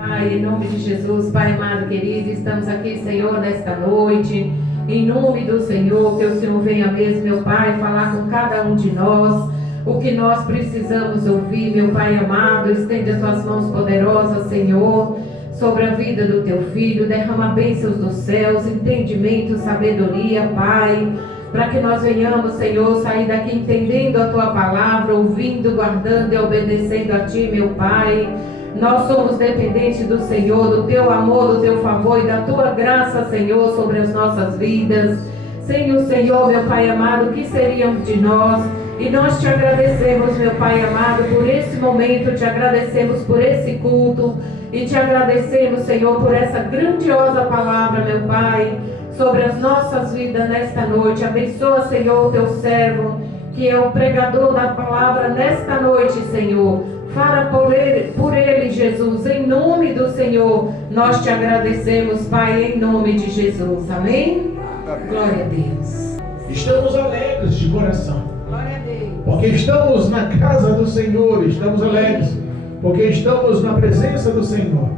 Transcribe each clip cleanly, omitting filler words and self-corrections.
Pai, em nome de Jesus, Pai amado querido, estamos aqui, Senhor, nesta noite, em nome do Senhor, que o Senhor venha mesmo, meu Pai, falar com cada um de nós, o que nós precisamos ouvir, meu Pai amado. Estende as tuas mãos poderosas, Senhor, sobre a vida do teu filho, derrama bênçãos dos céus, entendimento, sabedoria, Pai, para que nós venhamos, Senhor, sair daqui entendendo a tua palavra, ouvindo, guardando e obedecendo a ti, meu Pai. Nós somos dependentes do Senhor, do teu amor, do teu favor e da tua graça, Senhor, sobre as nossas vidas. Sem o Senhor, meu Pai amado, o que seríamos de nós? E nós te agradecemos, meu Pai amado, por esse momento, te agradecemos por esse culto e te agradecemos, Senhor, por essa grandiosa palavra, meu Pai, sobre as nossas vidas nesta noite. Abençoa, Senhor, o teu servo, que é o pregador da palavra nesta noite, Senhor. Fala por ele, Jesus, em nome do Senhor, nós te agradecemos, Pai, em nome de Jesus, amém? Amém. Glória a Deus. Estamos alegres de coração, Glória a Deus. porque estamos na casa do Senhor, estamos alegres, porque estamos na presença do Senhor.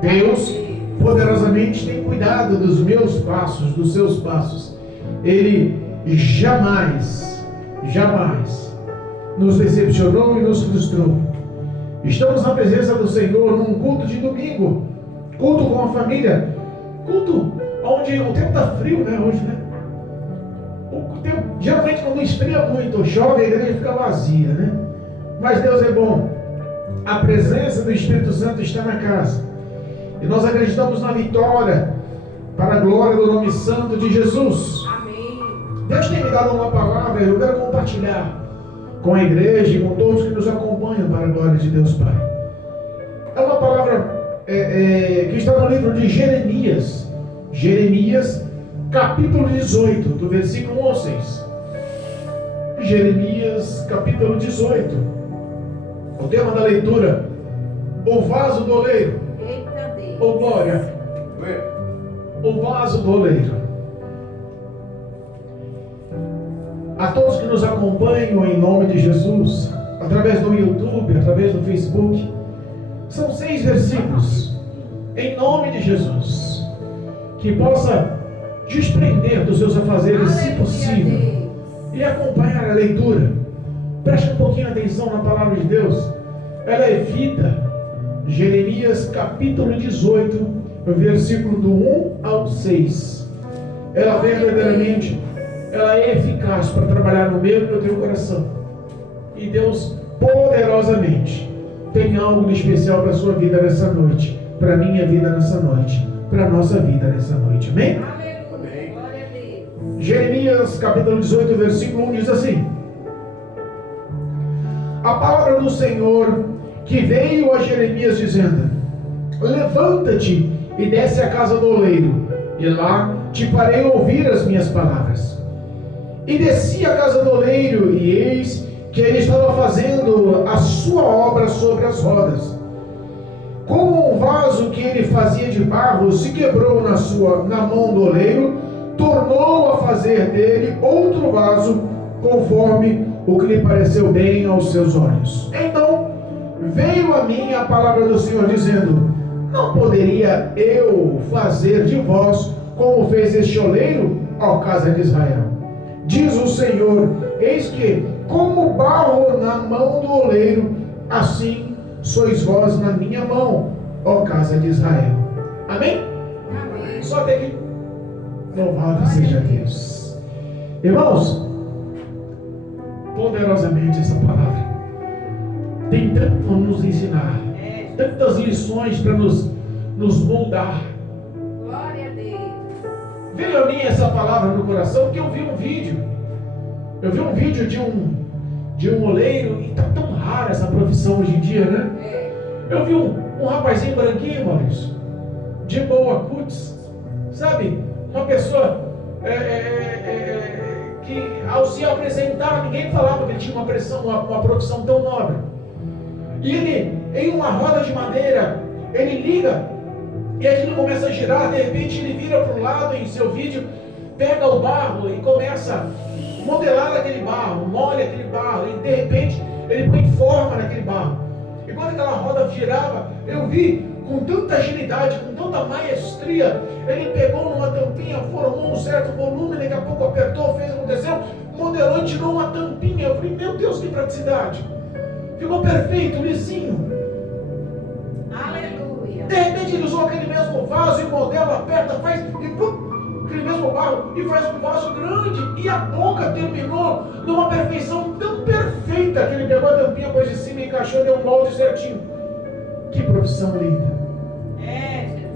Deus poderosamente tem cuidado dos meus passos, dos seus passos. Ele jamais nos decepcionou e nos frustrou. Estamos na presença do Senhor num culto de domingo, culto com a família, culto onde o tempo está frio, né, hoje, né? O tempo, geralmente quando esfria muito, chove, a igreja fica vazia, né? Mas Deus é bom. A presença do Espírito Santo está na casa. E nós acreditamos na vitória para a glória do nome santo de Jesus. Amém. Deus tem me dado uma palavra, eu quero compartilhar com a igreja e com todos que nos acompanham para a glória de Deus Pai. É uma palavra que está no livro de Jeremias. Jeremias, capítulo 18, do versículo 1 ao 6. Jeremias, capítulo 18. O tema da leitura: o vaso do oleiro. Eita Deus. Ô glória. O vaso do oleiro. A todos que nos acompanham em nome de Jesus, através do YouTube, através do Facebook, são 6 versículos, em nome de Jesus, que possa desprender dos seus afazeres, se possível, e acompanhar a leitura. Preste um pouquinho de atenção na palavra de Deus, ela é vida. Jeremias capítulo 18, versículo do 1 ao 6. Ela verdadeiramente, ela é eficaz para trabalhar no meu e no teu coração. E Deus poderosamente tem algo de especial para a sua vida nessa noite, para a minha vida nessa noite, para a nossa vida nessa noite. Amém? Amém. Glória a Deus. Jeremias capítulo 18, versículo 1 diz assim: a palavra do Senhor que veio a Jeremias dizendo: levanta-te e desce à casa do oleiro, e lá te farei ouvir as minhas palavras. E desci à casa do oleiro, e eis que ele estava fazendo a sua obra sobre as rodas. Como um vaso que ele fazia de barro se quebrou na mão do oleiro, tornou a fazer dele outro vaso, conforme o que lhe pareceu bem aos seus olhos. Então veio a mim a palavra do Senhor, dizendo: não poderia eu fazer de vós como fez este oleiro, ó casa de Israel? Diz o Senhor: eis que, como barro na mão do oleiro, assim sois vós na minha mão, ó casa de Israel. Amém? Amém. Só até aqui. Louvado seja Deus. Irmãos, poderosamente essa palavra tem tanto a nos ensinar, tantas lições para nos moldar. Glória a Deus. Veio a mim essa palavra no coração, porque eu vi um vídeo de um oleiro, e está tão rara essa profissão hoje em dia, né? Eu vi um rapazinho branquinho, Maurício, de boa cutis, sabe? Uma pessoa que ao se apresentar, ninguém falava que ele tinha uma profissão tão nobre. E ele, em uma roda de madeira, ele liga e aquilo começa a girar. De repente ele vira para o lado em seu vídeo, pega o barro e começa a modelar aquele barro, molha aquele barro, e de repente ele põe forma naquele barro. E quando aquela roda girava, eu vi com tanta agilidade, com tanta maestria, ele pegou numa tampinha, formou um certo volume, daqui a pouco apertou, fez, aconteceu, modelou e tirou uma tampinha. Eu falei, meu Deus, que praticidade! Ficou perfeito, lisinho. Aleluia. De repente ele usou aquele mesmo vaso e modela, aperta, faz, e pum, aquele mesmo barro, e faz um vaso grande, e a boca terminou numa perfeição tão perfeita que ele pegou a tampinha, pôs de cima e encaixou, deu um molde certinho. Que profissão linda. Jesus.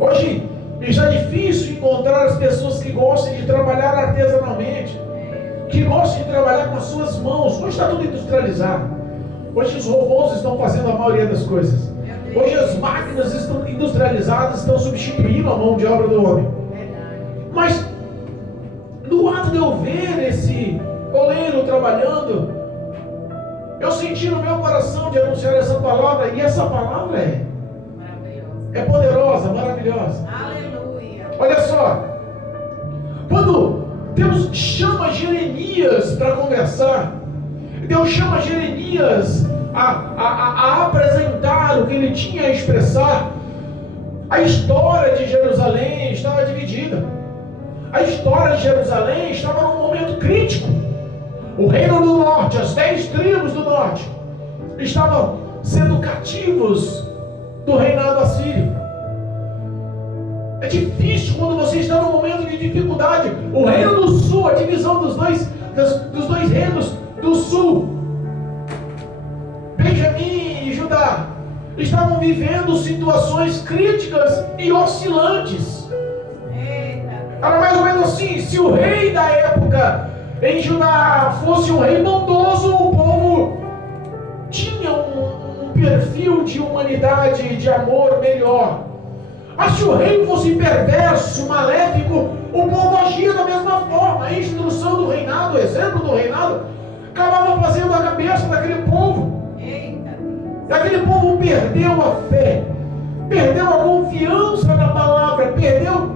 Hoje já é difícil encontrar as pessoas que gostem de trabalhar artesanalmente, que gostem de trabalhar com as suas mãos. Hoje está tudo industrializado. Hoje os robôs estão fazendo a maioria das coisas. Hoje as máquinas estão industrializadas, estão substituindo a mão de obra do homem. Mas no ato de eu ver esse oleiro trabalhando, eu senti no meu coração de anunciar essa palavra, e essa palavra é poderosa, maravilhosa. Aleluia. Olha só, quando Deus chama Jeremias para conversar, Deus chama Jeremias a apresentar o que ele tinha a expressar, a história de Jerusalém estava dividida. A história de Jerusalém estava num momento crítico. O reino do norte, as 10 tribos do norte, estavam sendo cativos do reinado assírio. É difícil quando você está num momento de dificuldade. O reino do sul, a divisão dos dois reinos do sul, Benjamim e Judá, estavam vivendo situações críticas e oscilantes. Era mais ou menos assim: se o rei da época em Judá fosse um rei bondoso, o povo tinha um perfil de humanidade, de amor melhor. Mas se o rei fosse perverso, maléfico, o povo agia da mesma forma. A instrução do reinado, o exemplo do reinado, acabava fazendo a cabeça daquele povo. E aquele povo perdeu a fé, perdeu a confiança na palavra, perdeu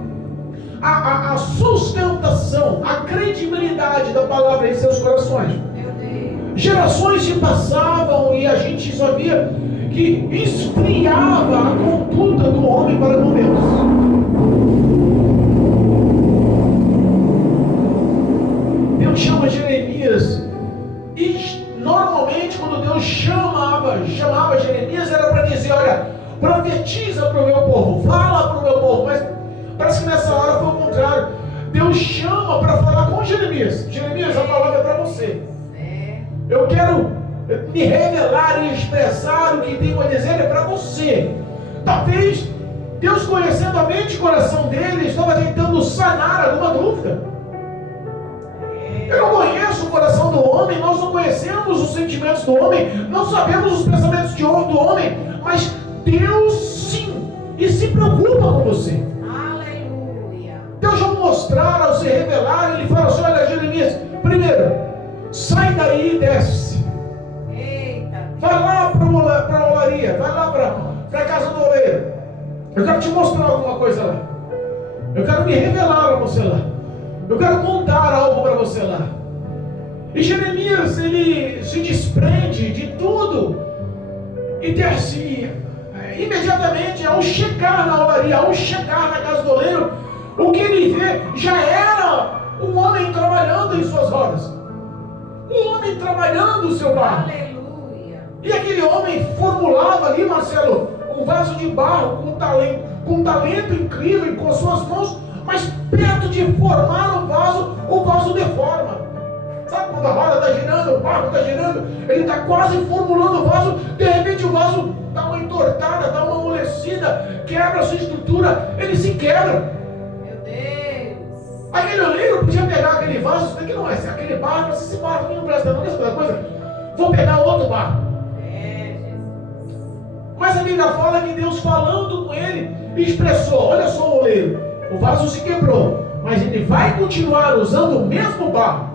a sustentação, a credibilidade da palavra em seus corações. Gerações se passavam e a gente só via que esfriava a conduta do homem para com Deus. Deus chama Jeremias, e normalmente quando Deus chamava Jeremias era para dizer: olha, profetiza para o meu povo, fala para o meu povo. Mas parece que nessa hora foi o contrário. Deus chama para falar com Jeremias. Jeremias, a palavra é para você. Eu quero me revelar e expressar o que tenho a dizer é para você. Talvez Deus, conhecendo a mente e o coração dele, estava tentando sanar alguma dúvida. Eu não conheço o coração do homem, nós não conhecemos os sentimentos do homem, não sabemos os pensamentos do homem, mas Deus sim, e se preocupa com você. Aleluia. Deus, ao mostrar, ao se revelar, ele fala assim: olha, Jeremias, primeiro, sai daí e desce. Vai lá para a olaria, vai lá para a casa do oleiro. Eu quero te mostrar alguma coisa lá. Eu quero me revelar a você lá. Eu quero contar algo para você lá. E Jeremias, ele se desprende de tudo e desce imediatamente. Ao chegar na olaria, ao chegar na casa do oleiro, o que ele vê já era um homem trabalhando em suas rodas, um homem trabalhando o seu barro. E aquele homem formulava ali, Marcelo, um vaso de barro com um talento incrível, com as suas mãos, mas perto de formar o vaso deforma. Sabe quando a roda está girando, o barro está girando, ele está quase formulando o vaso, de repente o vaso dá uma entortada, dá uma amolecida, quebra a sua estrutura, ele se quebra. Meu Deus! Aquele oleiro podia pegar aquele vaso, isso daqui não é, aquele barro, esse barro não presta, não é essa coisa, vou pegar outro barro. Mas a Bíblia fala que Deus, falando com ele, expressou: olha só o oleiro, o vaso se quebrou, mas ele vai continuar usando o mesmo barro.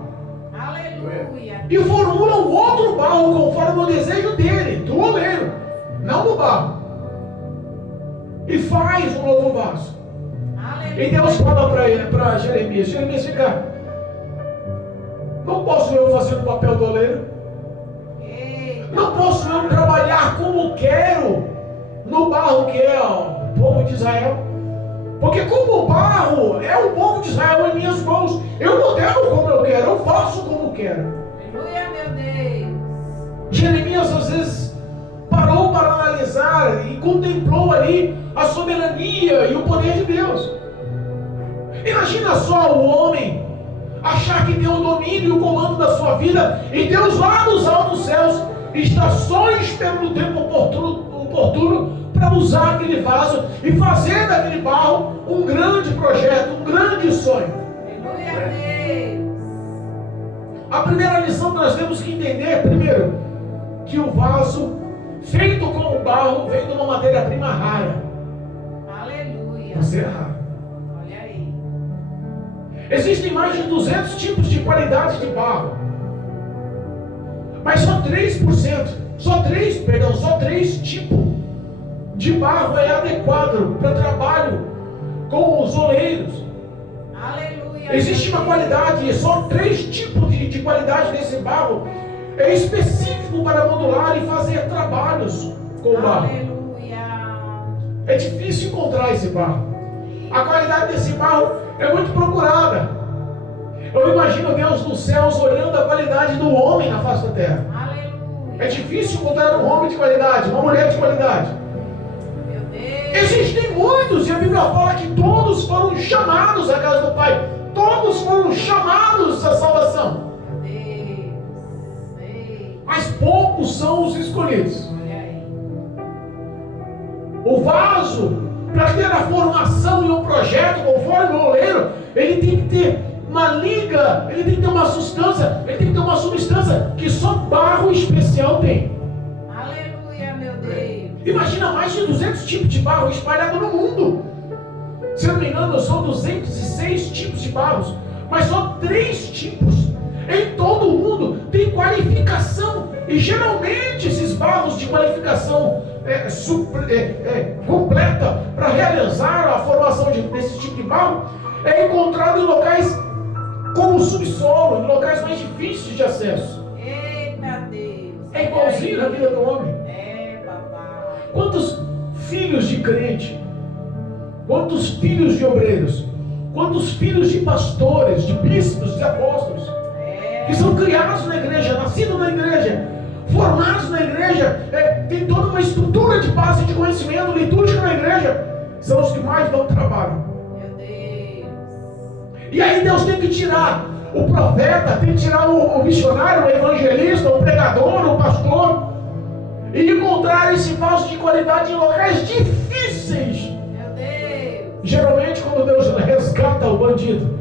Aleluia. E formula um outro barro conforme o desejo dele, do oleiro, não do barro. E faz um novo vaso. Aleluia. E Deus fala para Jeremias: Jeremias, vem cá. Não posso eu fazer o papel do oleiro? Não posso eu trabalhar como quero no barro que é o povo de Israel. Porque como o barro é o povo de Israel em minhas mãos, eu modelo como eu quero, eu faço como quero. Aleluia, meu Deus. Jeremias às vezes parou para analisar e contemplou ali a soberania e o poder de Deus. Imagina só o homem achar que tem o domínio e o comando da sua vida, e Deus lá nos altos céus está só esperando o tempo oportuno para usar aquele vaso e fazer daquele barro um grande projeto, um grande sonho. Aleluia, Deus. A primeira lição que nós temos que entender, primeiro, que o vaso feito com o barro vem de uma matéria-prima rara. Aleluia. Você é raro. Olha aí. Existem mais de 200 tipos de qualidade de barro, mas só 3%, só 3 tipos de barro é adequado para trabalho com os oleiros. Aleluia. Existe uma qualidade, só 3 tipos de qualidade desse barro é específico para modular e fazer trabalhos com o barro. Aleluia. É difícil encontrar esse barro. A qualidade desse barro é muito procurada. Eu imagino Deus nos céus olhando a qualidade do homem na face da terra. Aleluia. É difícil encontrar um homem de qualidade, uma mulher de qualidade. Meu Deus. Existem muitos, e a Bíblia fala que todos foram chamados à casa do Pai. Todos foram chamados à salvação. Meu Deus. Ei. Mas poucos são os escolhidos. Olha aí. O vaso, para ter a formação em um projeto, conforme o oleiro, ele tem que ter uma liga, ele tem que ter uma substância, ele tem que ter uma substância que só barro especial tem. Aleluia, meu Deus. Imagina mais de 200 tipos de barro espalhados no mundo. Se eu não me engano, são 206 tipos de barros, mas só 3 tipos em todo o mundo tem qualificação. E geralmente esses barros de qualificação completa para realizar a formação desse tipo de barro é encontrado em locais como o subsolo, em locais mais difíceis de acesso. Eita Deus. É igualzinho na vida do homem. É, papai. Quantos filhos de crente, quantos filhos de obreiros, quantos filhos de pastores, de bispos, de apóstolos, que são criados na igreja, nascidos na igreja, formados na igreja, tem toda uma estrutura de base de conhecimento litúrgico na igreja, são os que mais dão trabalho. Meu Deus. E aí Deus tem que tirar o profeta, tem que tirar o missionário, o evangelista, o pregador, o pastor, e encontrar esse vaso de qualidade em locais difíceis. Meu Deus. Geralmente quando Deus resgata o bandido,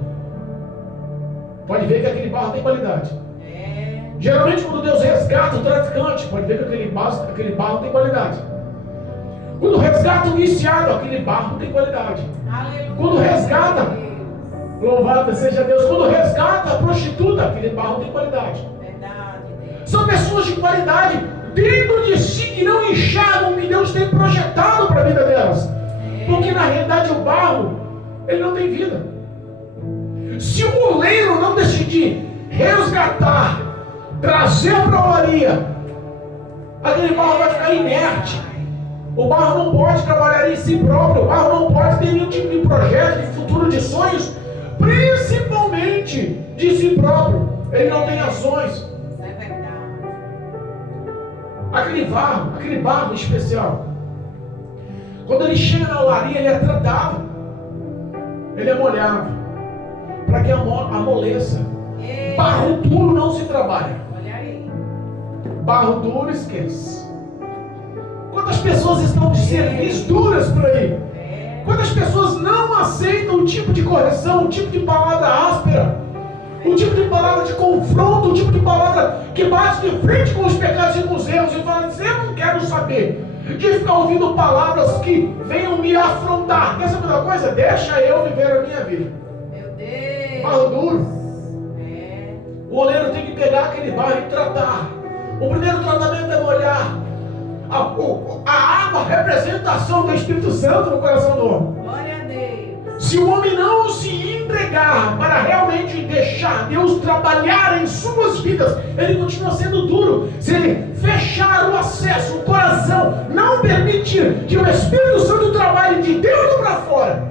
pode ver que aquele barro tem qualidade. Geralmente quando Deus resgata o traficante, pode ver que aquele barro tem qualidade. Quando resgata o viciado, aquele barro tem qualidade. Aleluia. Quando resgata, louvado seja Deus, quando resgata a prostituta, aquele barro tem qualidade. Verdade, Deus. São pessoas de qualidade dentro de si que não enxergam o que Deus tem projetado para a vida delas. Porque na realidade o barro, ele não tem vida. Se o oleiro não decidir resgatar, trazer para a olaria, aquele barro vai ficar inerte. O barro não pode trabalhar em si próprio, o barro não pode ter nenhum tipo de projeto, de futuro, de sonhos, principalmente de si próprio. Ele não tem ações. Isso é verdade. Aquele barro especial, quando ele chega na olaria, ele é tratado, ele é molhado, para que amoleça. Barro duro não se trabalha. Olha aí. Barro duro esquece. Quantas pessoas estão de serviço duras por aí? Quantas pessoas não aceitam o tipo de correção, o tipo de palavra áspera, o tipo de palavra de confronto, o tipo de palavra que bate de frente com os pecados e com os erros e fala assim: eu não quero saber de ficar ouvindo palavras que venham me afrontar. Quer saber uma coisa? Deixa eu viver a minha vida. Meu Deus. Barro duro. O oleiro tem que pegar aquele barro e tratar. O primeiro tratamento é molhar. A água, a representação do Espírito Santo no coração do homem. Glória a Deus. Se o homem não se entregar para realmente deixar Deus trabalhar em suas vidas, ele continua sendo duro. Se ele fechar o acesso, o coração, não permitir que o Espírito Santo trabalhe de dentro para fora,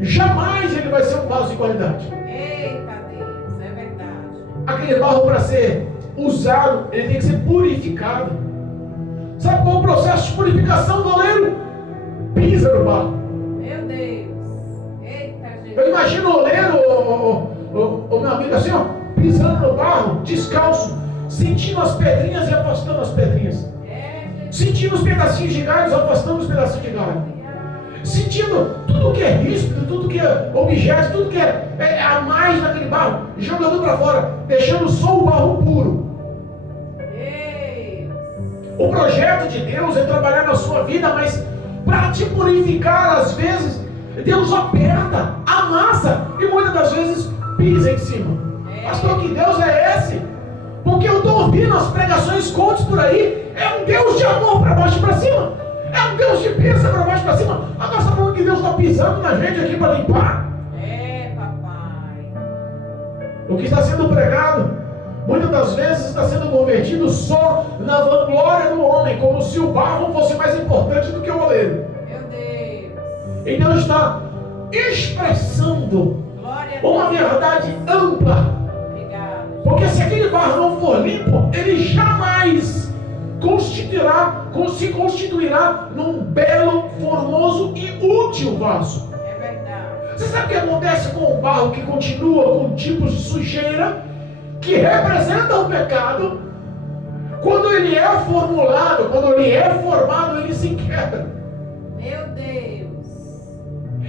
jamais ele vai ser um vaso de qualidade. Eita Deus, é verdade. Aquele barro, para ser usado, ele tem que ser purificado. Sabe qual é o processo de purificação do oleiro? Pisa no barro. Meu Deus. Eita Jesus. Eu imagino o oleiro, o meu amigo assim, ó, pisando no barro, descalço, sentindo as pedrinhas e afastando as pedrinhas. Sentindo os pedacinhos de galhos, afastando os pedacinhos de galho. Sentindo tudo que é ríspido, tudo que é objeto, tudo que é a mais naquele barro, jogando para fora, deixando só o barro puro. O projeto de Deus é trabalhar na sua vida, mas para te purificar, às vezes, Deus aperta, amassa e muitas das vezes pisa em cima. Pastor, que Deus é esse? Porque eu estou ouvindo as pregações contos por aí. É um Deus de amor para baixo e para cima. É um Deus de bênção para baixo e para cima. Agora está falando que Deus está pisando na gente aqui para limpar? Papai. O que está sendo pregado muitas das vezes está sendo convertido só na vanglória do homem, como se o barro fosse mais importante do que o oleiro. Meu Deus. E Deus está expressando uma verdade ampla. Obrigado. Porque se aquele barro não for limpo, ele jamais se constituirá num belo, formoso e útil vaso. É verdade. Você sabe o que acontece com o barro que continua com tipos de sujeira, que representa o pecado? Quando ele é formulado, quando ele é formado, ele se quebra. Meu Deus.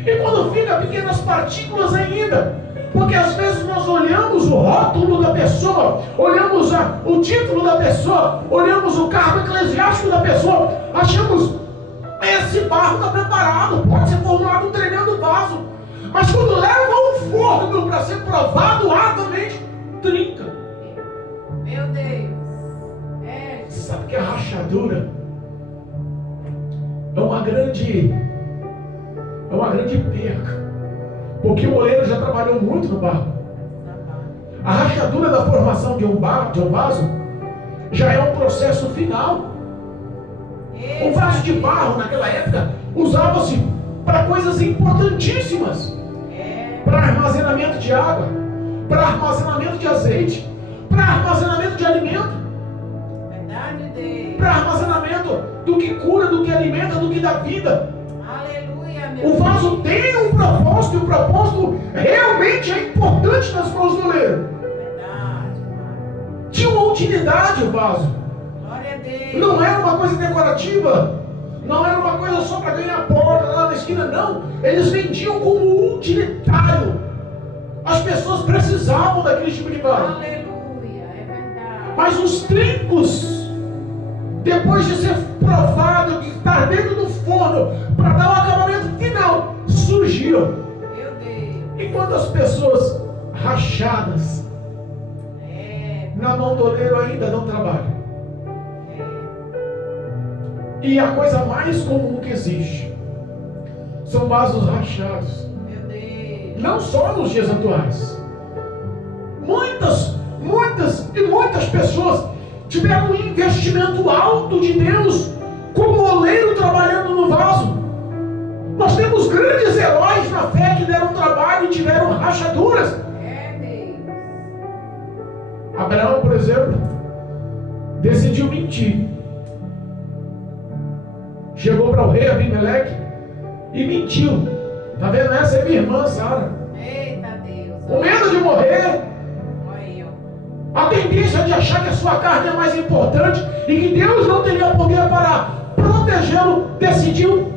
E quando fica pequenas partículas ainda, porque às vezes nós olhamos o rótulo da pessoa, olhamos o título da pessoa, olhamos o cargo eclesiástico da pessoa, achamos, esse barro está preparado, pode ser formulado um tremendo vaso, mas quando leva ao forno para ser provado arduamente, trinca. Meu Deus. Sabe que a rachadura é uma grande perca, porque o oleiro já trabalhou muito no barro. A rachadura da formação de um vaso já é um processo final. O vaso de barro naquela época usava-se para coisas importantíssimas, para armazenamento de água, para armazenamento de azeite, para armazenamento de alimento, para armazenamento do que cura, do que alimenta, do que dá vida. Aleluia, meu O vaso tem um propósito, e o propósito realmente é importante nas mãos do oleiro. Verdade. Tinha uma utilidade o vaso. Glória a Deus. Não era uma coisa decorativa, não era uma coisa só para ganhar porta lá na esquina, não. Eles vendiam como utilitário. As pessoas precisavam daquele tipo de vaso. Aleluia, é verdade. Mas os trincos, depois de ser provado, de estar dentro do forno, para dar o acabamento final, surgiram. Meu Deus. E quantas pessoas rachadas na mão do oleiro ainda não trabalham? E a coisa mais comum que existe são vasos rachados. Meu Deus. Não só nos dias atuais. Muitas pessoas tiveram um investimento alto de Deus como oleiro trabalhando no vaso. Nós temos grandes heróis na fé que deram trabalho e tiveram rachaduras. Deus. Abraão, por exemplo, decidiu mentir. Chegou para o rei Abimeleque e mentiu. Tá vendo? Essa é minha irmã, Sara. Eita Deus. Com medo de morrer, Olha eu. a tendência de achar que a sua carne é mais importante e que Deus não teria poder para protegê-lo, decidiu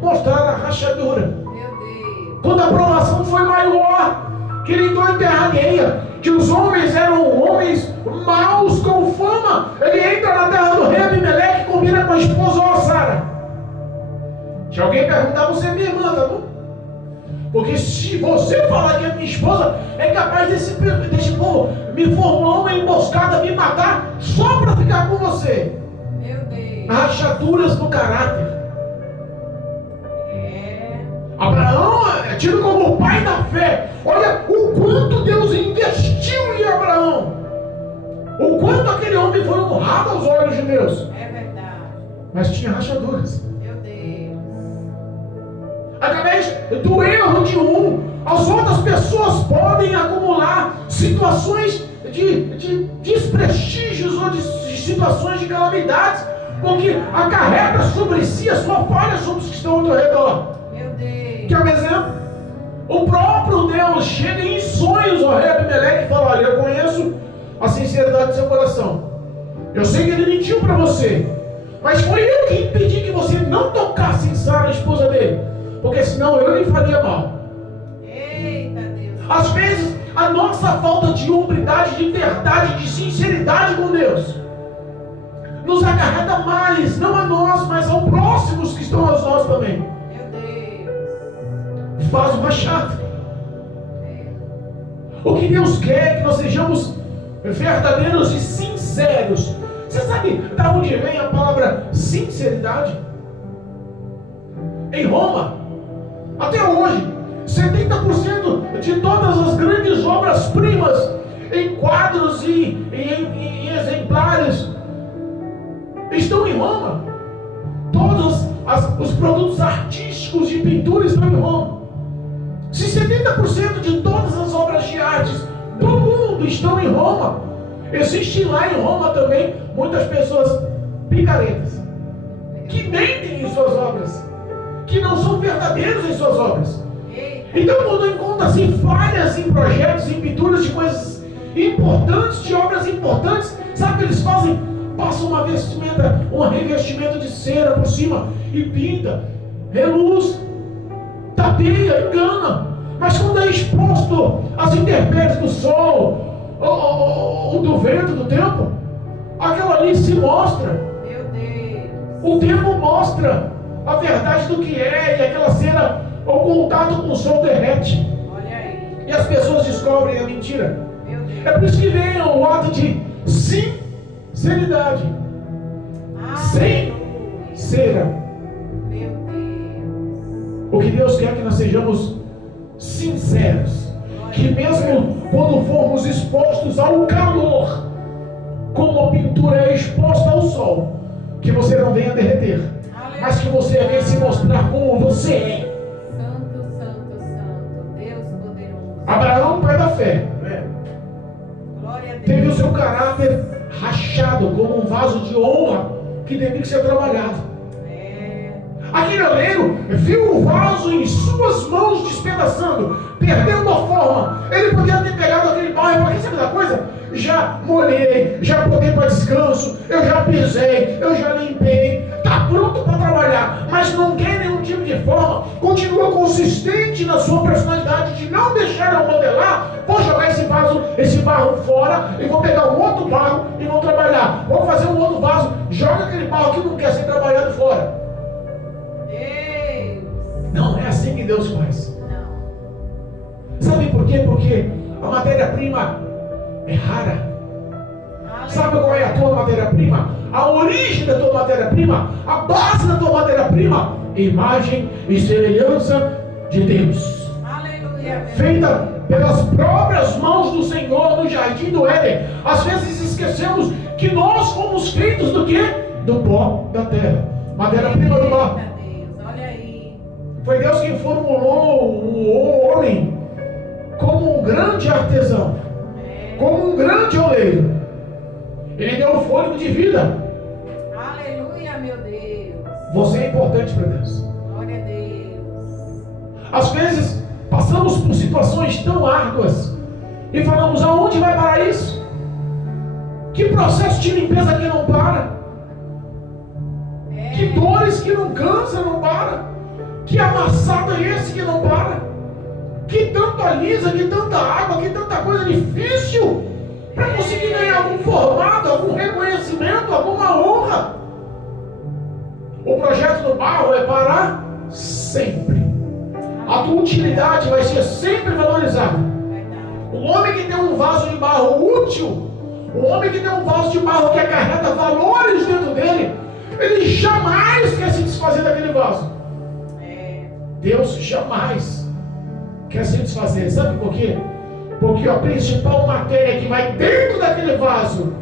mostrar a rachadura. Meu Deus. Quando a provação foi maior, que ele entrou em terra alheia, que os homens eram homens maus com fama, ele entra na terra do rei Abimeleque e combina com a esposa, ó Sara. Se alguém perguntar, você é minha irmã, tá bom? Porque se você falar que é minha esposa, é capaz desse povo me formular uma emboscada, me matar, só para ficar com você. Meu Deus. Rachaduras no caráter. Abraão, tido como o pai da fé. Olha o quanto Deus investiu em Abraão. O quanto aquele homem foi honrado aos olhos de Deus. É verdade. Mas tinha rachaduras. Meu Deus. Através do erro de um, as outras pessoas podem acumular situações de desprestígios ou de situações de calamidades, porque acarreta sobre si a sua falha sobre os que estão ao teu redor. Meu Deus. Quer um exemplo? O próprio Deus chega em sonhos ao rei Abimeleque e fala: olha, eu conheço a sinceridade do seu coração. Eu sei que ele mentiu para você, mas foi eu que impedi que você não tocasse em Sara, a esposa dele, porque senão eu lhe faria mal. Eita Deus. Às vezes, a nossa falta de hombridade, de verdade, de sinceridade com Deus nos acarreta males, não a nós, mas aos próximos que estão aos nós também. Meu Deus. Faz uma chave. O que Deus quer é que nós sejamos verdadeiros e sinceros. Você sabe de onde vem a palavra sinceridade? Em Roma, até hoje, 70% de todas as grandes obras-primas em quadros e em exemplares estão em Roma. Todos os produtos artísticos de pintura estão em Roma. Se 70% de todas as obras de artes do mundo estão em Roma, existem lá em Roma também muitas pessoas picaretas, que mentem em suas obras, que não são verdadeiros em suas obras. Então, quando encontra-se falhas em projetos, em pinturas de coisas importantes, de obras importantes, sabe o que eles fazem? Passam uma vestimenta, um revestimento de cera por cima e pinta, reluz, tapeia, engana. Mas quando é exposto às intempéries do sol, ou do vento, do tempo, aquilo ali se mostra. Meu Deus. O tempo mostra a verdade do que é, e aquela cera, o contato com o sol derrete. Olha aí. E as pessoas descobrem a mentira. Meu Deus. É por isso que vem o ato de sinceridade. Sem cera. Meu Deus. O que Deus quer é que nós sejamos sinceros. Que mesmo quando formos expostos ao calor, como a pintura é exposta ao sol, que você não venha derreter, mas que você venha se mostrar como você é. Santo, santo, santo, Deus poderoso. Abraão, pai da fé, Glória a Deus. teve o seu caráter rachado como um vaso de honra que devia ser trabalhado. Aquele oleiro viu o vaso em suas mãos despedaçando, perdendo a forma. Ele podia ter pegado aquele barro e falado: sabe da coisa? Já molhei, já botei para descanso, eu já pisei, eu já limpei, está pronto para trabalhar, mas não quer nenhum tipo de forma, continua consistente na sua personalidade de não deixar eu modelar. Vou jogar esse barro fora e vou pegar um outro barro e vou trabalhar. Vou fazer um outro vaso, joga aquele barro que não quer ser trabalhado fora. Não é assim que Deus faz. Não. Sabe por quê? Porque a matéria-prima é rara. Sabe qual é a tua matéria-prima? A origem da tua matéria-prima, a base da tua matéria-prima, imagem e semelhança de Deus. Aleluia. Feita pelas próprias mãos do Senhor no jardim do Éden. Às vezes esquecemos que nós fomos feitos do quê? Do pó da terra. Matéria-prima do mar. Foi Deus quem formulou o homem como um grande artesão, como um grande oleiro. Ele deu o fôlego de vida. Aleluia, meu Deus. Você é importante para Deus. Glória a Deus. Às vezes passamos por situações tão árduas e falamos: aonde vai parar isso? Que processo de limpeza que não para? Que dores que não cansa, não para? Que amassado é esse que não para? Que tanto alisa, que tanta água, que tanta coisa difícil para conseguir ganhar algum formato, algum reconhecimento, alguma honra. O projeto do barro é parar sempre. A tua utilidade vai ser sempre valorizada. O homem que tem um vaso de barro útil, o homem que tem um vaso de barro que acarreta valores dentro dele, ele jamais quer se desfazer daquele vaso. Deus jamais quer se desfazer. Sabe por quê? Porque a principal matéria que vai dentro daquele vaso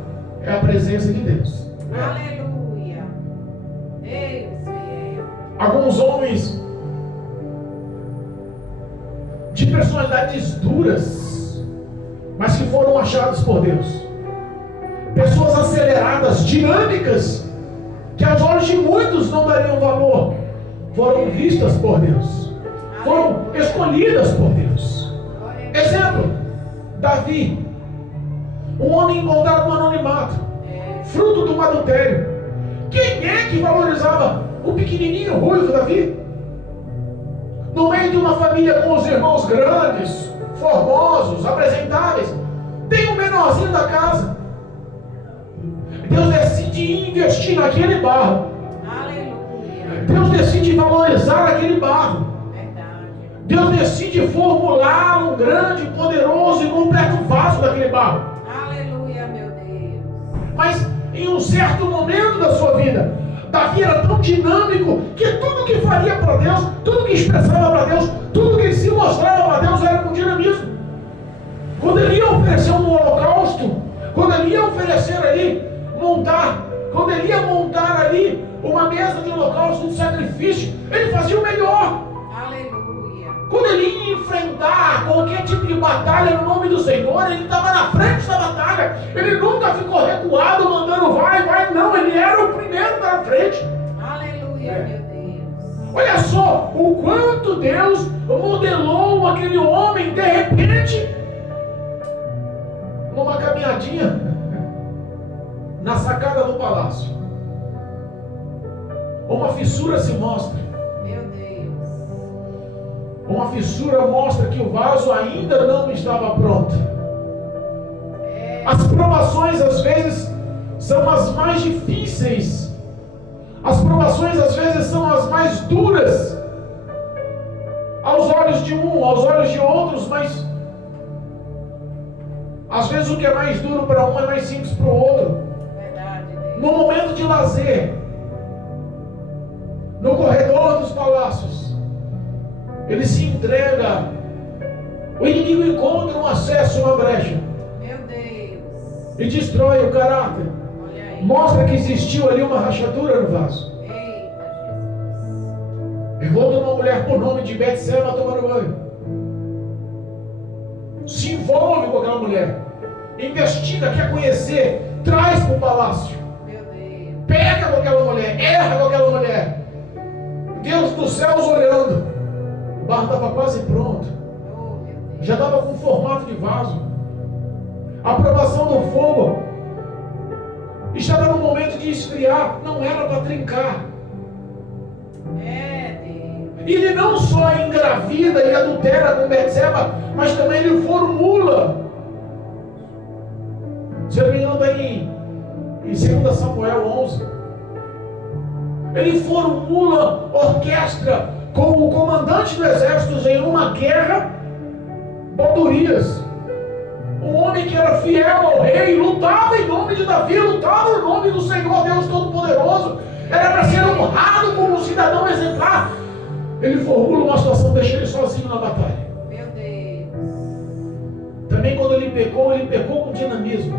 é a presença de Deus. Aleluia. Deus fiel. Alguns homens de personalidades duras, mas que foram achados por Deus. Pessoas aceleradas, dinâmicas, que aos olhos de muitos não dariam valor, foram vistas por Deus, foram escolhidas por Deus. Exemplo, Davi, um homem encontrado no anonimato, fruto de um adultério. Quem é que valorizava o pequenininho ruivo Davi? No meio de uma família com os irmãos grandes, formosos, apresentáveis, tem um menorzinho da casa. Deus decide investir naquele barro. Aleluia. Deus decide valorizar aquele barro. Verdade. Deus decide formular um grande, poderoso e completo vaso daquele barro. Aleluia, meu Deus. Mas em um certo momento da sua vida, Davi era tão dinâmico que tudo que faria para Deus, tudo que expressava para Deus, tudo que se mostrava para Deus era com dinamismo. Quando ele ia oferecer um holocausto, quando ele ia oferecer ali, quando ele ia montar ali uma mesa de holocausto, de sacrifício, ele fazia o melhor. Aleluia. Quando ele ia enfrentar qualquer tipo de batalha no nome do Senhor, ele estava na frente da batalha. Ele nunca ficou recuado, mandando vai, não. Ele era o primeiro na frente. Aleluia, meu Deus. Olha só o quanto Deus modelou aquele homem, de repente, numa caminhadinha na sacada do palácio. Uma fissura se mostra. Meu Deus. Uma fissura mostra que o vaso ainda não estava pronto. As provações às vezes são as mais difíceis. As provações às vezes são as mais duras aos olhos de um, aos olhos de outros, mas às vezes o que é mais duro para um é mais simples para o outro. No momento de lazer, no corredor dos palácios, ele se entrega, o inimigo encontra um acesso, uma brecha, meu Deus, e destrói o caráter. olha aí. Mostra que existiu ali uma rachadura no vaso. Eita, Jesus. Encontra uma mulher por nome de Betseba tomando banho, se envolve com aquela mulher, investiga, quer conhecer, traz para o palácio, pega com aquela mulher, erra com aquela mulher. Deus dos céus olhando. O barro estava quase pronto. Já estava com formato de vaso. A aprovação do fogo estava no momento de esfriar. Não era para trincar. Ele não só engravida e adultera com Betseba, mas também ele formula. Se eu não me engano, está em 2 Samuel 11. Ele formula, orquestra com o comandante do exército em uma guerra, Urias, um homem que era fiel ao rei, lutava em nome de Davi, lutava em nome do Senhor Deus Todo-Poderoso, era para ser honrado como um cidadão exemplar. Ele formula uma situação, deixa ele sozinho na batalha. Meu Deus. Também quando ele pecou com dinamismo,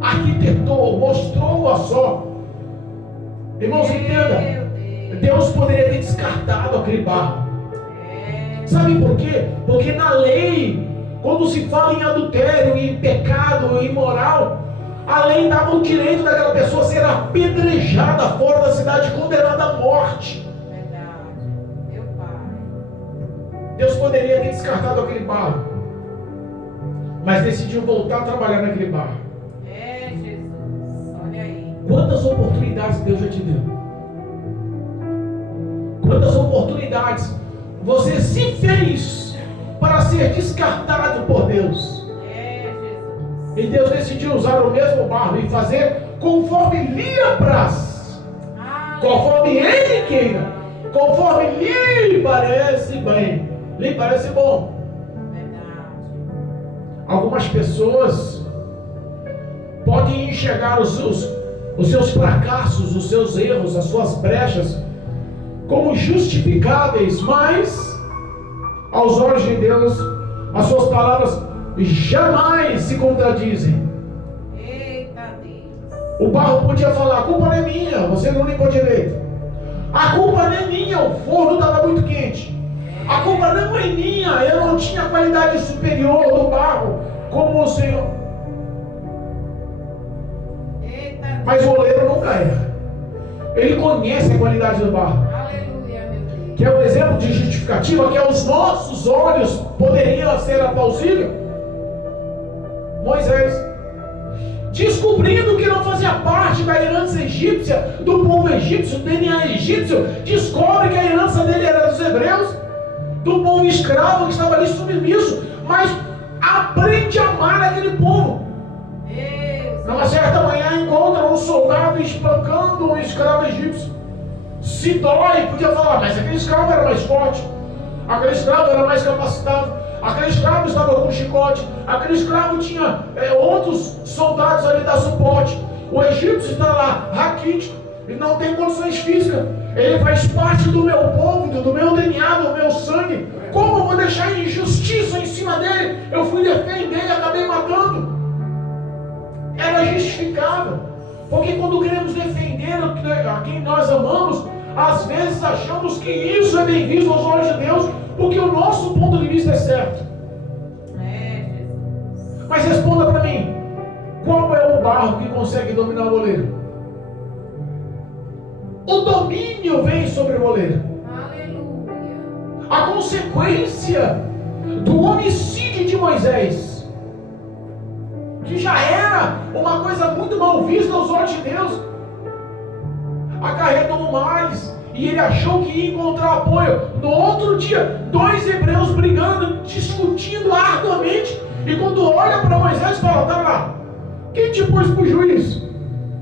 arquitetou, mostrou a só. Irmãos, entenda, Deus poderia ter descartado aquele barro. Sabe por quê? Porque na lei, quando se fala em adultério, em pecado, em moral, a lei dava o direito daquela pessoa ser apedrejada fora da cidade, condenada à morte. Verdade, meu Pai. Deus poderia ter descartado aquele barro, mas decidiu voltar a trabalhar naquele barro. Jesus, olha aí. Quantas oportunidades Deus já te deu? Quantas oportunidades você se fez para ser descartado por Deus? Jesus. E Deus decidiu usar o mesmo barro e fazer conforme lhe apraz, conforme Ele queira, conforme lhe parece bem, lhe parece bom. Verdade. Algumas pessoas podem enxergar os seus fracassos, os seus erros, as suas brechas como justificáveis, mas Aos olhos de Deus, as suas palavras jamais se contradizem. Eita Deus. O barro podia falar: a culpa não é minha, você não limpou direito. A culpa não é minha, o forno estava muito quente. A culpa não é minha, eu não tinha qualidade superior do barro como o Senhor. Eita. Mas o oleiro nunca erra. Ele conhece a qualidade do barro. Aleluia, meu Deus. Que é um exemplo de justificativa que aos nossos olhos poderia ser plausível. Moisés, descobrindo que não fazia parte da herança egípcia, do povo egípcio, do DNA egípcio, descobre que a herança dele era dos hebreus, do povo escravo que estava ali submisso, mas aprende a amar aquele povo. Numa certa manhã encontra um soldado espancando um escravo egípcio. Se dói, podia falar, mas aquele escravo era mais forte, aquele escravo era mais capacitado, aquele escravo estava com chicote, aquele escravo tinha outros soldados ali da suporte. O egípcio está lá, raquítico, ele não tem condições físicas, ele faz parte do meu povo, do meu DNA, do meu sangue. Como eu vou deixar injustiça em cima dele? Eu fui defender e acabei matando. Era justificável, porque quando queremos defender a quem nós amamos, às vezes achamos que isso é bem visto aos olhos de Deus, porque o nosso ponto de vista é certo. Mas responda para mim, qual é o barro que consegue dominar o oleiro? O domínio vem sobre o oleiro. Aleluia. A consequência do homicídio de Moisés, que já era uma coisa muito mal vista aos olhos de Deus, acarretou males, e ele achou que ia encontrar apoio. No outro dia, 2 hebreus brigando, discutindo arduamente, e quando olha para Moisés, fala: tá lá, quem te pôs para o juiz?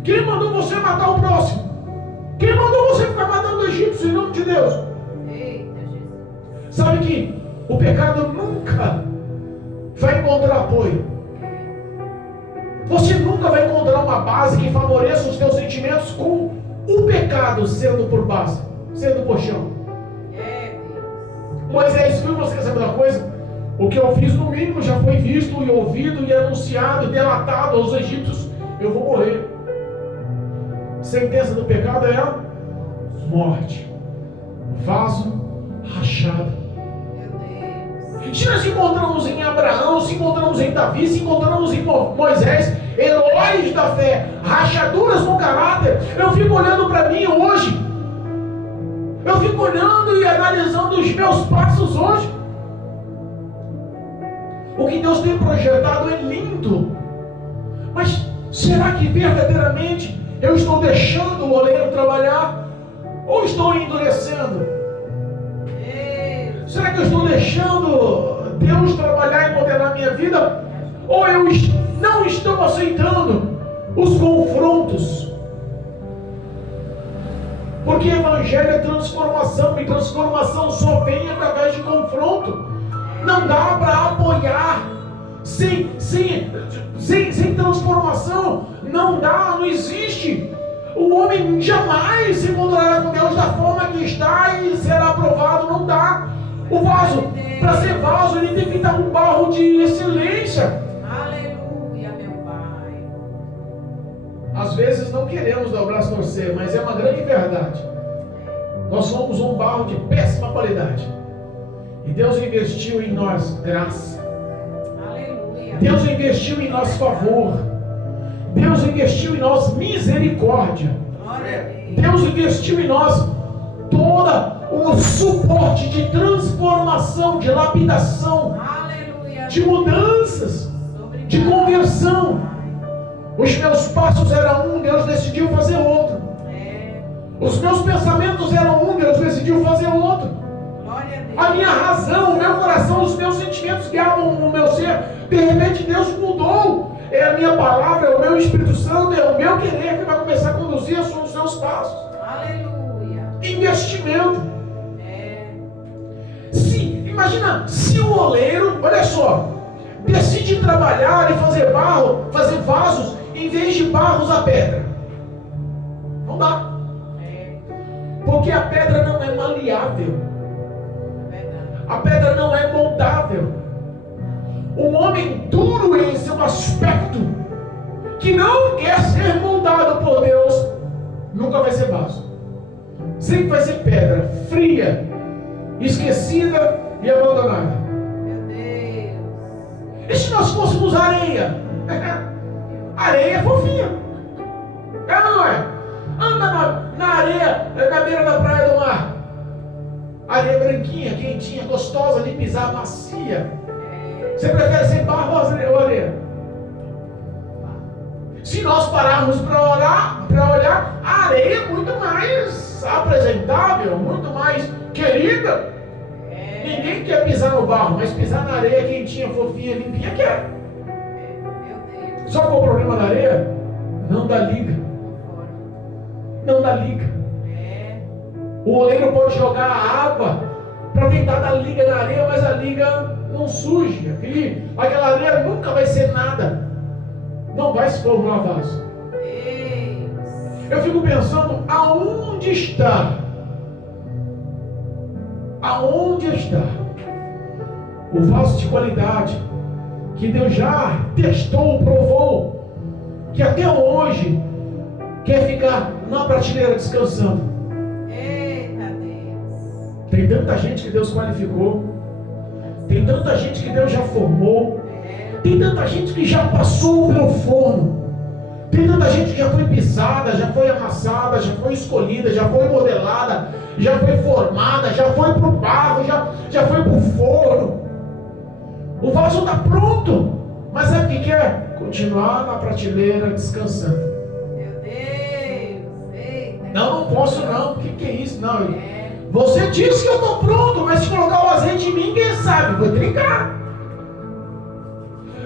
Quem mandou você matar o próximo? Quem mandou você ficar matando o egípcio em nome de Deus? Eita, Jesus. Sabe que o pecado nunca vai encontrar apoio. Você nunca vai encontrar uma base que favoreça os teus sentimentos com o pecado sendo por base, sendo por chão. Moisés viu, você quer saber uma coisa? O que eu fiz no mínimo já foi visto e ouvido e anunciado e delatado aos egípcios. Eu vou morrer. Sentença do pecado é a morte. Vaso rachado. Se nós encontramos em Abraão, se encontramos em Davi, se encontramos em Moisés, heróis da fé, rachaduras no caráter, eu fico olhando para mim hoje, eu fico olhando e analisando os meus passos hoje. O que Deus tem projetado é lindo, mas será que verdadeiramente eu estou deixando o oleiro trabalhar ou estou endurecendo? Será que eu estou deixando Deus trabalhar e modelar a minha vida? Ou eu não estou aceitando os confrontos? Porque evangelho é transformação, e transformação só vem através de confronto. Não dá para apoiar sem transformação. Não dá, não existe. O homem jamais se encontrará com Deus da forma que está e será aprovado. Não dá. O vaso, para ser vaso, ele tem que estar um barro de excelência. Aleluia, meu Pai. Às vezes não queremos dar o braço a torcer, mas é uma grande verdade. Nós somos um barro de péssima qualidade. E Deus investiu em nós graça. Aleluia. Deus investiu em nós favor. Deus investiu em nós misericórdia. Deus investiu em nós toda um suporte de transformação, de lapidação, de mudanças, de conversão. Os meus passos eram um, Deus decidiu fazer outro. Os meus pensamentos eram um, Deus decidiu fazer outro. A minha razão, o meu coração, os meus sentimentos guiavam o meu ser. De repente Deus mudou. É a minha palavra, é o meu Espírito Santo, é o meu querer que vai começar a conduzir os seus passos. Aleluia. Investimento. Imagina se o oleiro, olha só, decide trabalhar e fazer barro, fazer vasos, em vez de barros a pedra. Não dá. Porque a pedra não é maleável. A pedra não é imutável, um homem duro em seu aspecto, que não quer ser moldado por Deus, nunca vai ser vaso. Sempre vai ser pedra, fria, esquecida e abandonada. Meu Deus. E se nós fôssemos areia? Areia é fofinha. É ou não é? Anda na areia, na beira da praia do mar. Areia branquinha, quentinha, gostosa de pisar, macia. Você prefere ser barro ou areia? Se nós pararmos para olhar, a areia é muito mais apresentável, muito mais querida. Ninguém quer pisar no barro, mas pisar na areia quentinha, fofinha, limpinha, quer. Só qual o problema da areia? Não dá liga. Não dá liga. O oleiro pode jogar a água para tentar dar liga na areia, mas a liga não surge. Aquela areia nunca vai ser nada. Não vai se formar vaso. Eu fico pensando, aonde está? Aonde está o vaso de qualidade que Deus já testou, provou, que até hoje quer ficar na prateleira descansando? Eita Deus. Tem tanta gente que Deus qualificou, tem tanta gente que Deus já formou, tem tanta gente que já passou pelo forno, tem tanta gente que já foi pisada, já foi amassada, já foi escolhida, já foi modelada, já foi formada, já foi para o barro, já foi para o forno. O vaso está pronto, mas sabe o que quer? Continuar na prateleira descansando. Meu Deus. Eita. Não posso não. O que é isso? Não. Você disse que eu estou pronto, mas se colocar o azeite em mim, quem sabe? Vou trincar.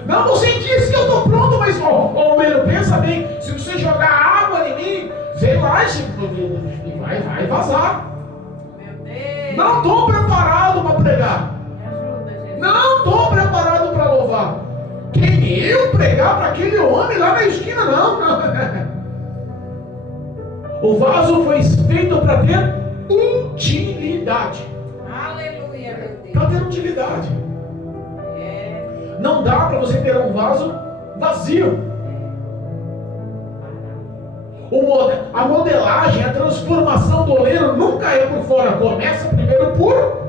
Não, você disse que eu estou pronto, mas meu, pensa bem, se você jogar água em mim, sei lá, vai vazar. Meu Deus. Não estou preparado para pregar. Me ajuda, Jesus. Não estou preparado para louvar. Quem eu pregar para aquele homem lá na esquina? Não. O vaso foi feito para ter utilidade. Aleluia, meu Deus. Para ter utilidade. Não dá para você ter um vaso vazio. A modelagem, a transformação do oleiro nunca é por fora. Começa primeiro por...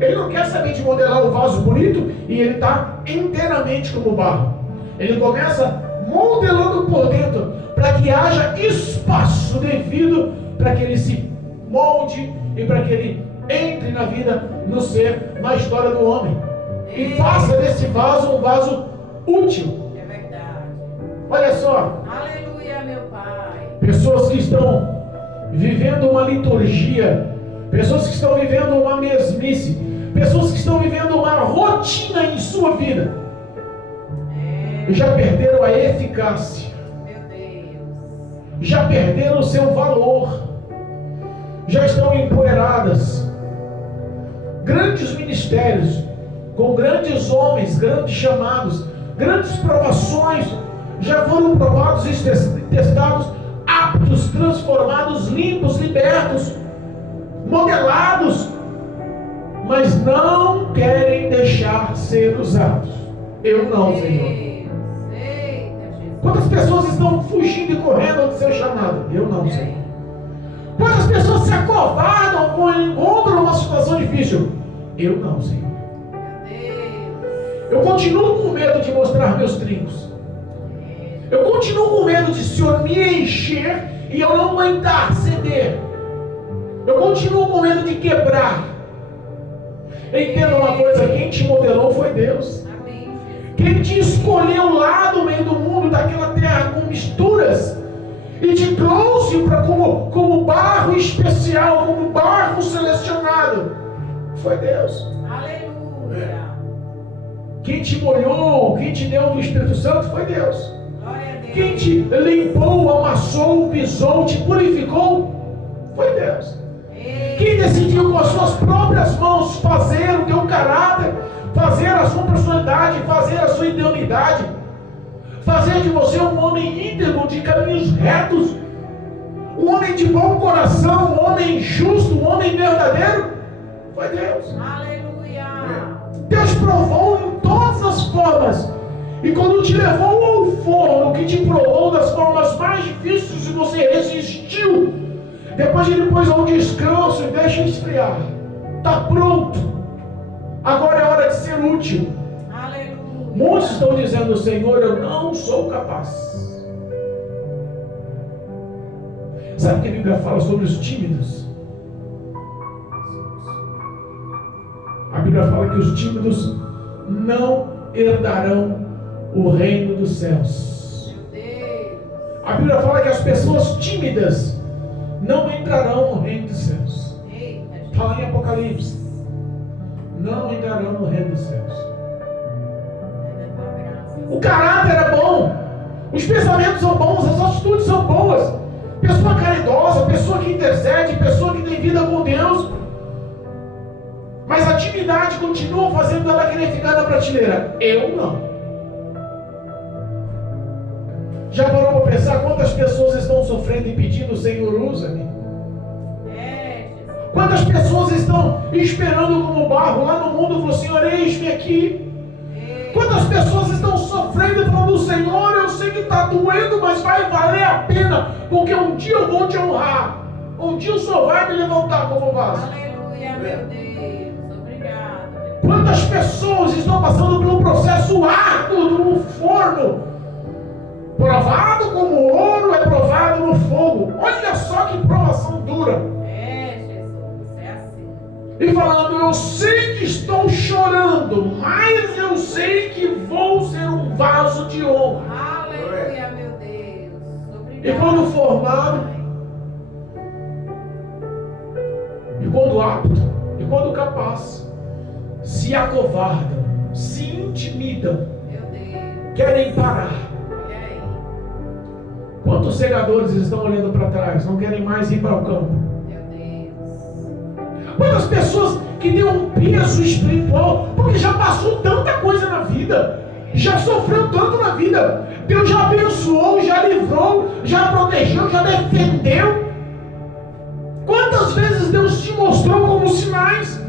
Ele não quer saber de modelar o vaso bonito e ele está inteiramente como barro. Ele começa modelando por dentro para que haja espaço devido para que ele se molde e para que ele entre na vida, no ser, na história do homem. E faça desse vaso um vaso útil. É verdade. Olha só. Aleluia, meu Pai. Pessoas que estão vivendo uma liturgia, pessoas que estão vivendo uma mesmice, pessoas que estão vivendo uma rotina em sua vida, já perderam a eficácia, Meu Deus. já perderam o seu valor, já estão empoeiradas. Grandes ministérios, com grandes homens, grandes chamados, grandes provações, já foram provados e testados, aptos, transformados, limpos, libertos, modelados, mas não querem deixar ser usados. Eu não, Senhor. Eita, Jesus. Quantas pessoas estão fugindo e correndo do seu chamado? Eu não, Senhor. Quantas pessoas se acovardam quando encontram uma situação difícil? Eu não, Senhor. Eu continuo com medo de mostrar meus trincos. Eu continuo com medo de se eu me encher e eu não aguentar, ceder. Eu continuo com medo de quebrar. Entenda uma coisa, quem te modelou foi Deus. Quem te escolheu lá no meio do mundo, daquela terra com misturas, e te trouxe como barro especial, como barro selecionado, foi Deus. Aleluia. Quem te molhou, quem te deu do Espírito Santo foi Deus. Glória a Deus. Quem te limpou, amassou, pisou, te purificou foi Deus. Quem decidiu com as suas próprias mãos fazer o teu caráter, fazer a sua personalidade, fazer a sua idoneidade, fazer de você um homem íntegro, de caminhos retos, um homem de bom coração, um homem justo, um homem verdadeiro, Foi Deus. Aleluia. Deus provou em todas as formas. E quando te levou ao forno, que te provou das formas mais difíceis e você resistiu, depois ele pôs um descanso e deixa esfriar. Está pronto. Agora é hora de ser útil. Aleluia. Muitos estão dizendo: Senhor, eu não sou capaz. Sabe o que a Bíblia fala sobre os tímidos? A Bíblia fala que os tímidos não herdarão o reino dos céus. Meu Deus. A Bíblia fala que as pessoas tímidas não entrarão no reino dos céus. Eita, Fala em Apocalipse. Não entrarão no reino dos céus. O caráter é bom. Os pensamentos são bons. As atitudes são boas. Pessoa caridosa, pessoa que intercede, pessoa que tem vida com Deus. Mas a timidez continua fazendo ela querer ficar na prateleira. Eu não. Já parou para pensar quantas pessoas estão sofrendo e pedindo: Senhor, usa-me? Quantas pessoas estão esperando como barro lá no mundo, falando: Senhor, eis-me aqui. Quantas pessoas estão sofrendo e falando: Senhor, eu sei que está doendo, mas vai valer a pena, porque um dia eu vou te honrar. Um dia o Senhor vai me levantar como vaso. Aleluia, meu Deus. Obrigada. Quantas pessoas estão passando por um processo árduo no forno? Provado como ouro é provado no fogo. Olha só que provação dura. Jesus, é assim. E falando: eu sei que estou chorando, mas eu sei que vou ser um vaso de honra. Aleluia, meu Deus. Obrigada. E quando formado, e quando apto, e quando capaz, se acovardam, se intimidam, Meu Deus. querem parar. Olha aí. Quantos segadores estão olhando para trás, não querem mais ir para o campo? Meu Deus. Quantas pessoas que têm um peso espiritual, porque já passou tanta coisa na vida, já sofreu tanto na vida, Deus já abençoou, já livrou, já protegeu, já defendeu. Quantas vezes Deus te mostrou como sinais?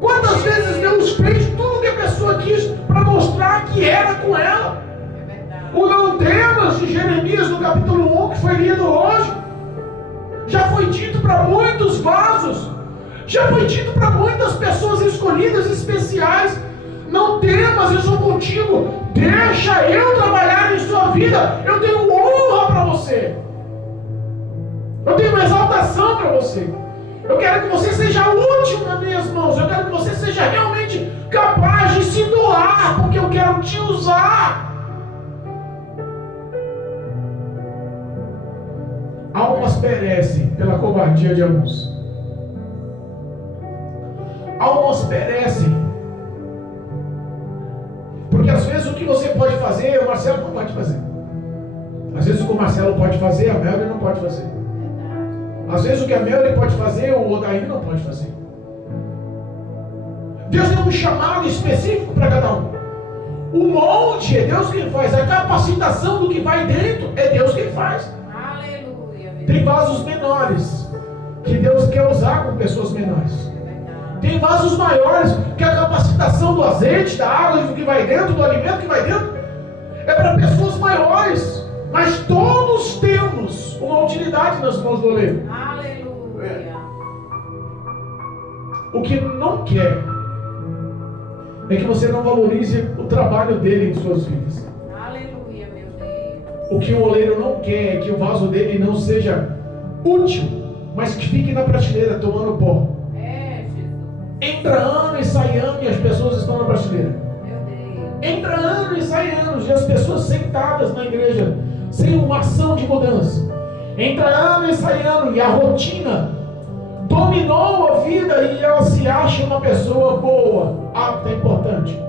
Quantas vezes Deus fez tudo que a pessoa quis para mostrar que era com ela? É verdade. O não temas de Jeremias no capítulo 1 que foi lido hoje, já foi dito para muitos vasos, já foi dito para muitas pessoas escolhidas, especiais: não temas, eu sou contigo, deixa eu trabalhar em sua vida, eu tenho honra para você, eu tenho uma exaltação para você, eu quero que você seja útil nas minhas mãos, eu quero que você seja realmente capaz de se doar, porque eu quero te usar. Almas perecem pela covardia de alguns. Almas perecem porque às vezes o que você pode fazer, o Marcelo não pode fazer. Às vezes o que o Marcelo pode fazer, a Melody não pode fazer. Às vezes o que a Melody pode fazer, o Odair não pode fazer. Deus tem um chamado específico para cada um. O molde é Deus quem faz. A capacitação do que vai dentro é Deus quem faz. Aleluia. Tem vasos menores que Deus quer usar com pessoas menores. Tem vasos maiores que a capacitação do azeite, da água, do que vai dentro, do alimento que vai dentro, é para pessoas maiores. Mas todos temos uma utilidade nas mãos do oleiro. Aleluia. O que não quer é que você não valorize o trabalho dele em suas vidas. Aleluia, meu Deus. O que o oleiro não quer é que o vaso dele não seja útil, mas que fique na prateleira tomando pó. Entra ano e sai ano e as pessoas estão na prateleira. Meu Deus. Entra ano e sai anos e as pessoas sentadas na igreja sem uma ação de mudança. Entra ano e sai ano e a rotina dominou a vida e ela se acha uma pessoa boa, apta, importante.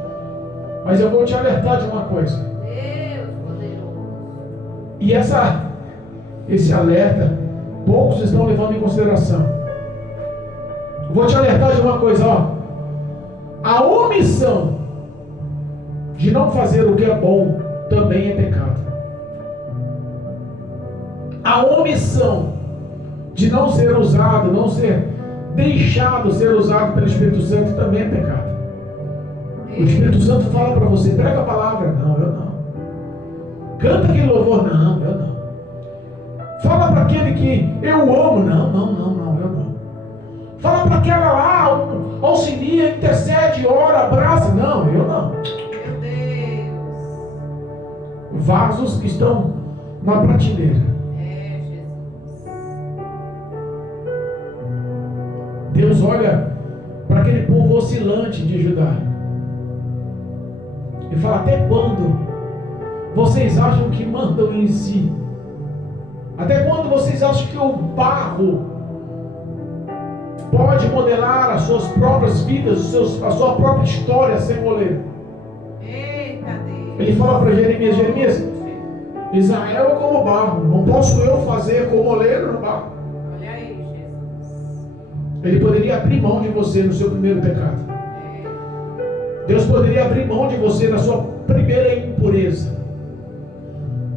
Mas eu vou te alertar de uma coisa. Deus poderoso. E esse alerta poucos estão levando em consideração. Vou te alertar de uma coisa, ó. A omissão de não fazer o que é bom também é pecado. A omissão de não ser usado, não ser deixado ser usado pelo Espírito Santo também é pecado. O Espírito Santo fala para você: prega a palavra. Não, eu não. Canta aquele louvor. Não, eu não. Fala para aquele que eu amo. Não, eu não. Fala para aquela lá, auxilia, intercede, ora, abraça. Não, eu não. Meu Deus. Vasos que estão na prateleira. Jesus. Deus olha para aquele povo oscilante de Judá e fala: até quando vocês acham que mandam em si? Até quando vocês acham que o barro pode modelar as suas próprias vidas, a sua própria história sem moleiro? Eita Deus. Ele fala para Jeremias: Jeremias, Israel é como barro, não posso eu fazer como moleiro no barro. Olha aí, Jesus. Ele poderia abrir mão de você no seu primeiro pecado. Deus poderia abrir mão de você na sua primeira impureza.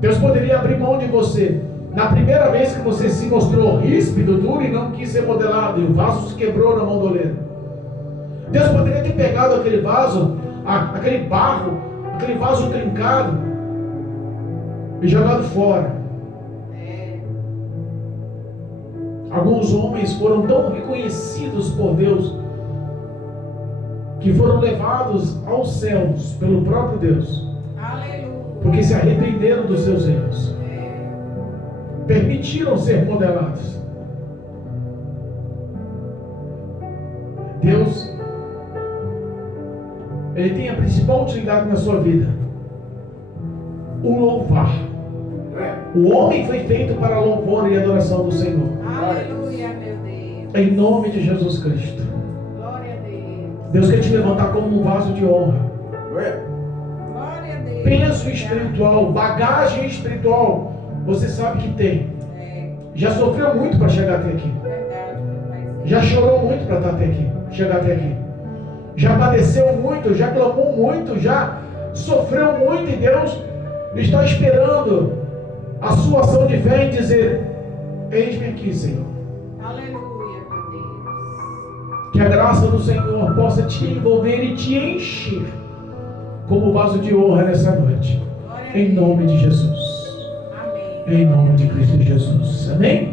Deus poderia abrir mão de você na primeira vez que você se mostrou ríspido, duro e não quis ser modelado, e o vaso se quebrou na mão do oleiro. Deus poderia ter pegado aquele vaso, aquele barro, aquele vaso trincado e jogado fora. Alguns homens foram tão reconhecidos por Deus que foram levados aos céus pelo próprio Deus. Aleluia. Porque se arrependeram dos seus erros. Permitiram ser modelados. Deus, Ele tem a principal utilidade na sua vida: o louvar. O homem foi feito para louvor e adoração do Senhor. Aleluia, meu Deus. Em nome de Jesus Cristo. Glória a Deus. Deus quer te levantar como um vaso de honra. Glória a Deus. Peso espiritual, bagagem espiritual, você sabe que tem. Já sofreu muito para chegar até aqui. Já chorou muito para estar até aqui, chegar até aqui. Já padeceu muito, já clamou muito, já sofreu muito, e Deus está esperando a sua ação de fé em dizer: eis-me aqui, Senhor. Aleluia, meu Deus. Que a graça do Senhor possa te envolver e te encher como vaso de honra nessa noite. Em nome de Jesus. Amém. Em nome de Cristo Jesus. Amém?